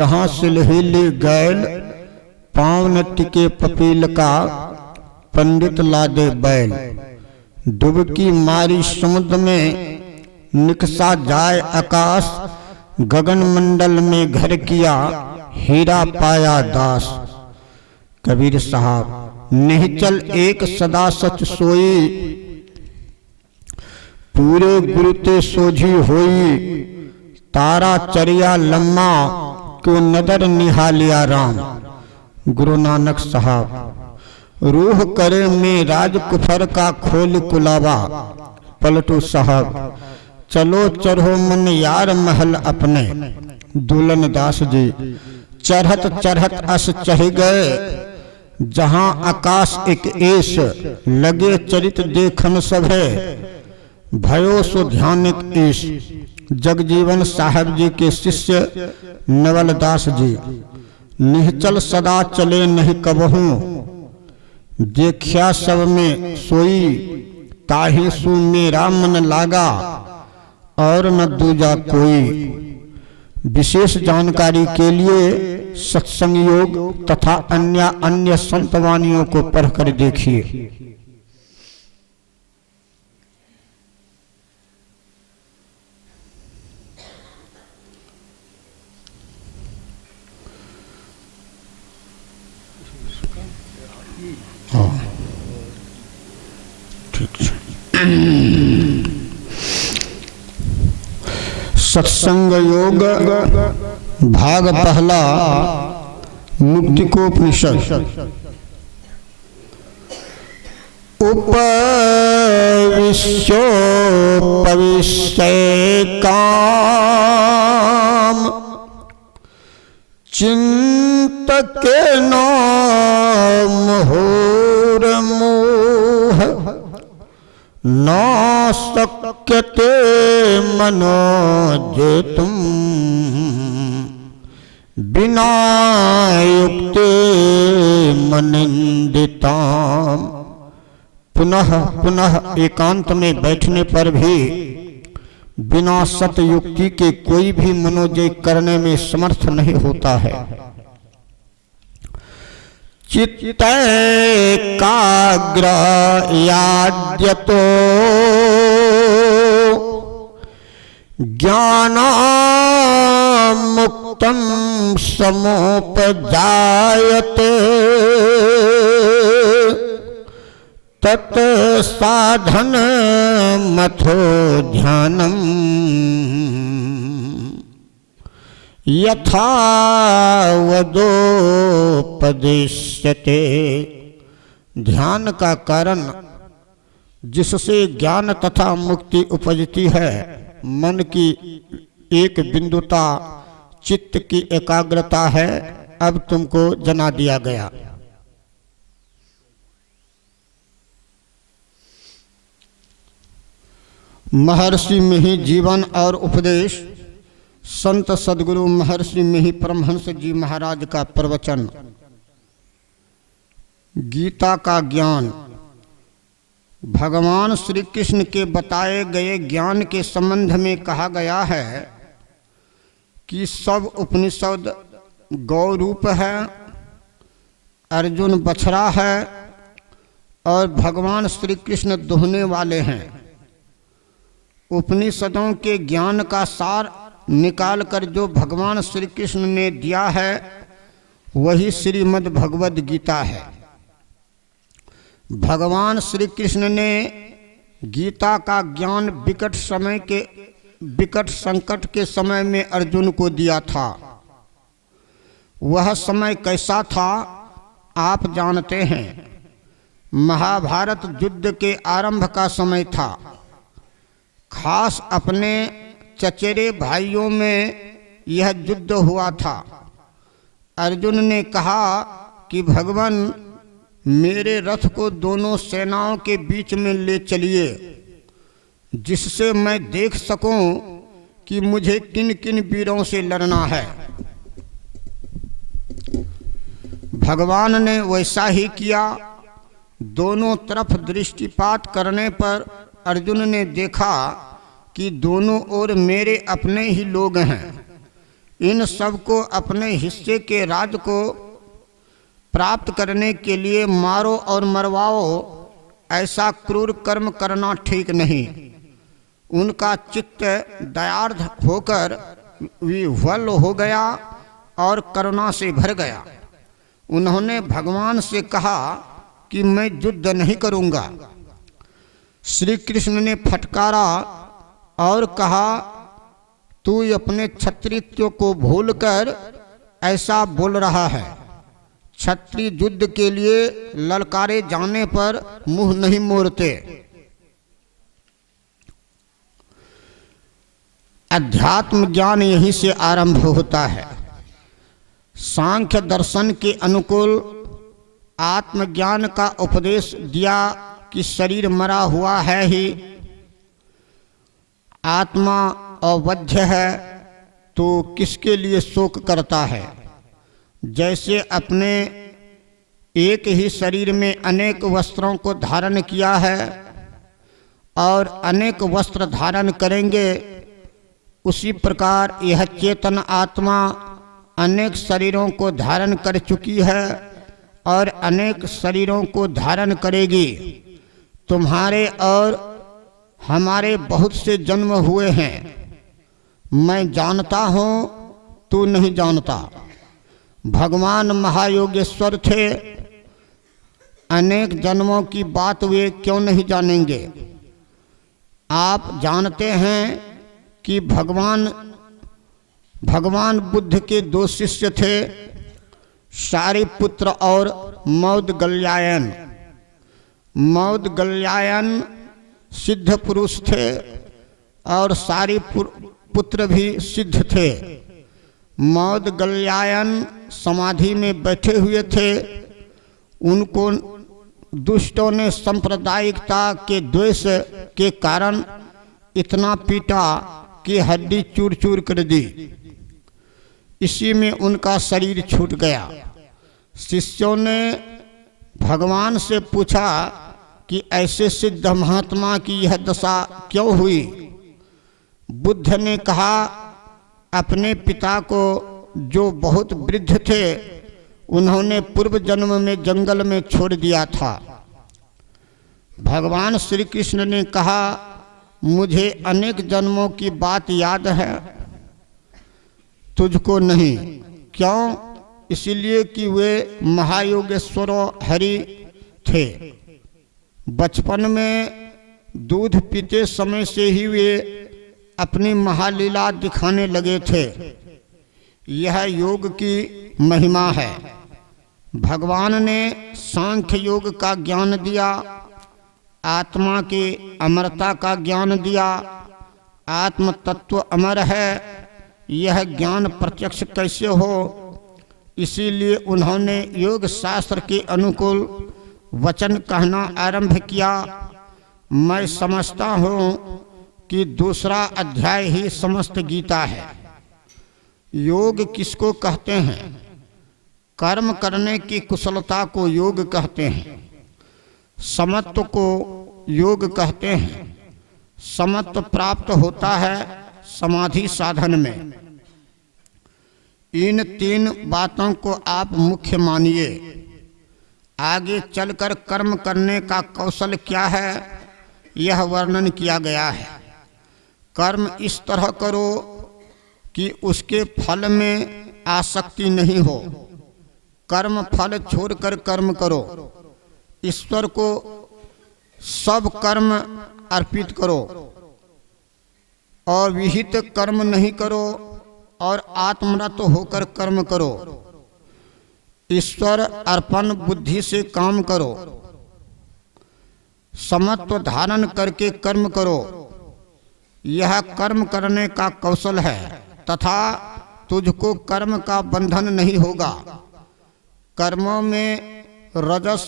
जहाँ सिलहिली गैल पाँव न टिके पपील का, पंडित लादे बैल। डुबकी मारी समुद्र में निकसा जाए आकाश, गगन मंडल में घर किया हीरा पाया दास। कबीर साहब निश्चल एक सदा सच सोई, पूरे गुरु ते सोझी होई। तारा चरिया लम्मा को नदर निहालिया राम। गुरु नानक साहब रूह करे में राज कुफर का खोल कुलावा। पलटू साहब चलो चढ़ो मन यार महल अपने। दुल्हन दास जी चढ़त चढ़त अस चढ़ गए, जहां आकाश एक एस लगे चरित देखन सभे। भयो सो ध्यानिक ईश। जगजीवन साहब जी के शिष्य नवल दास जी निश्चल सदा चले नहीं कबहू। देखिया सब में सोई, ताहि सु मेरा मन लागा और न दूजा कोई। विशेष जानकारी के लिए सत्संग योग तथा अन्य संतवानियों को पढ़कर देखिए। सत्संग योग भाग पहला, मुक्तिकोपनिषद। उपविश्योपविश्य काम, चिंतके नाम मुहुर्मुह। न शक्यते मनोजेतुम, बिना युक्ते मनिंदिताम। पुनः पुनः एकांत में बैठने पर भी बिना सतयुक्ति के कोई भी मनोजय करने में समर्थ नहीं होता है। चित्तैकाग्र याद्यतो ज्ञानामुक्तं समोपजायते। तत् साधन मथो ध्यानम, यथा वदोपदिश्यते। ध्यान का कारण जिससे ज्ञान तथा मुक्ति उपजती है, मन की एक बिंदुता, चित्त की एकाग्रता है, अब तुमको जना दिया गया। महर्षि मिहि जीवन और उपदेश। संत सदगुरु महर्षि मिहि परमहंस जी महाराज का प्रवचन। गीता का ज्ञान। भगवान श्री कृष्ण के बताए गए ज्ञान के संबंध में कहा गया है कि सब उपनिषद गौ रूप है, अर्जुन बछड़ा है और भगवान श्री कृष्ण दोहने वाले हैं। उपनिषदों के ज्ञान का सार निकाल कर जो भगवान श्री कृष्ण ने दिया है, वही श्रीमद् भगवद गीता है। भगवान श्री कृष्ण ने गीता का ज्ञान विकट संकट के समय में अर्जुन को दिया था। वह समय कैसा था आप जानते हैं। महाभारत युद्ध के आरंभ का समय था। खास अपने चचेरे भाइयों में यह युद्ध हुआ था। अर्जुन ने कहा कि भगवान मेरे रथ को दोनों सेनाओं के बीच में ले चलिए, जिससे मैं देख सकूं कि मुझे किन किन वीरों से लड़ना है। भगवान ने वैसा ही किया। दोनों तरफ दृष्टिपात करने पर अर्जुन ने देखा कि दोनों ओर मेरे अपने ही लोग हैं, इन सब को अपने हिस्से के राज को प्राप्त करने के लिए मारो और मरवाओ, ऐसा क्रूर कर्म करना ठीक नहीं। उनका चित्त दयार्द होकर विह्वल हो गया और करुणा से भर गया। उन्होंने भगवान से कहा कि मैं युद्ध नहीं करूंगा। श्री कृष्ण ने फटकारा और कहा, तू अपने क्षत्रित्व को भूलकर ऐसा बोल रहा है। क्षत्रिय युद्ध के लिए ललकारे जाने पर मुंह नहीं मोड़ते। अध्यात्म ज्ञान यहीं से आरंभ होता है। सांख्य दर्शन के अनुकूल आत्मज्ञान का उपदेश दिया कि शरीर मरा हुआ है ही, आत्मा अवध्य है, तो किसके लिए शोक करता है। जैसे अपने एक ही शरीर में अनेक वस्त्रों को धारण किया है और अनेक वस्त्र धारण करेंगे, उसी प्रकार यह चेतन आत्मा अनेक शरीरों को धारण कर चुकी है और अनेक शरीरों को धारण करेगी। तुम्हारे और हमारे बहुत से जन्म हुए हैं। मैं जानता हूँ, तू नहीं जानता। भगवान महायोगेश्वर थे, अनेक जन्मों की बात वे क्यों नहीं जानेंगे। आप जानते हैं कि भगवान बुद्ध के दो शिष्य थे, सारिपुत्र और मौदगल्यायन। मौदगल्यायन सिद्ध पुरुष थे और सारिपुत्र भी सिद्ध थे। मौदगल्यायन समाधि में बैठे हुए थे। उनको दुष्टों ने सांप्रदायिकता के द्वेष के कारण इतना पीटा कि हड्डी चूर चूर कर दी। इसी में उनका शरीर छूट गया। शिष्यों ने भगवान से पूछा कि ऐसे सिद्ध महात्मा की यह दशा क्यों हुई। बुद्ध ने कहा, अपने पिता को जो बहुत वृद्ध थे, उन्होंने पूर्व जन्म में जंगल में छोड़ दिया था। भगवान श्री कृष्ण ने कहा, मुझे अनेक जन्मों की बात याद है, तुझको नहीं। क्यों? इसलिए कि वे महायोगेश्वर हरि थे। बचपन में दूध पीते समय से ही वे अपनी महालीला दिखाने लगे थे। यह योग की महिमा है। भगवान ने सांख्य योग का ज्ञान दिया, आत्मा के अमरता का ज्ञान दिया। आत्म तत्व अमर है, यह ज्ञान प्रत्यक्ष कैसे हो। इसीलिए उन्होंने योग शास्त्र के अनुकूल वचन कहना आरंभ किया। मैं समझता हूँ कि दूसरा अध्याय ही समस्त गीता है। योग किसको कहते हैं? कर्म करने की कुशलता को योग कहते हैं। समत्व को योग कहते हैं। समत्व प्राप्त होता है समाधि साधन में। इन तीन बातों को आप मुख्य मानिए। आगे चलकर कर्म करने का कौशल क्या है, यह वर्णन किया गया है। कर्म इस तरह करो कि उसके फल में आसक्ति नहीं हो। कर्म फल छोड़कर कर्म करो। ईश्वर को सब कर्म अर्पित करो और विहित कर्म नहीं करो और आत्मरत होकर कर्म करो। ईश्वर अर्पण बुद्धि से काम करो। समत्व धारण करके कर्म करो। यह कर्म करने का कौशल है तथा तुझको कर्म का बंधन नहीं होगा। कर्मों में रजस,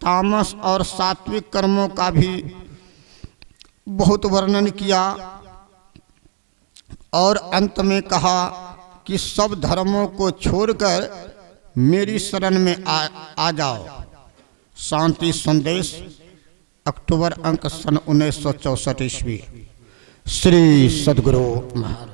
तामस और सात्विक कर्मों का भी बहुत वर्णन किया और अंत में कहा कि सब धर्मों को छोड़कर मेरी शरण में आ जाओ। शांति संदेश, अक्टूबर अंक सन 1964 ईस्वी। श्री सद्गुरु महाराज।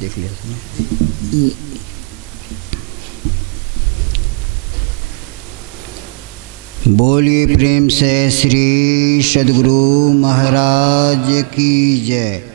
देख लिया बोलिए प्रेम से श्री सद्गुरु महाराज की जय।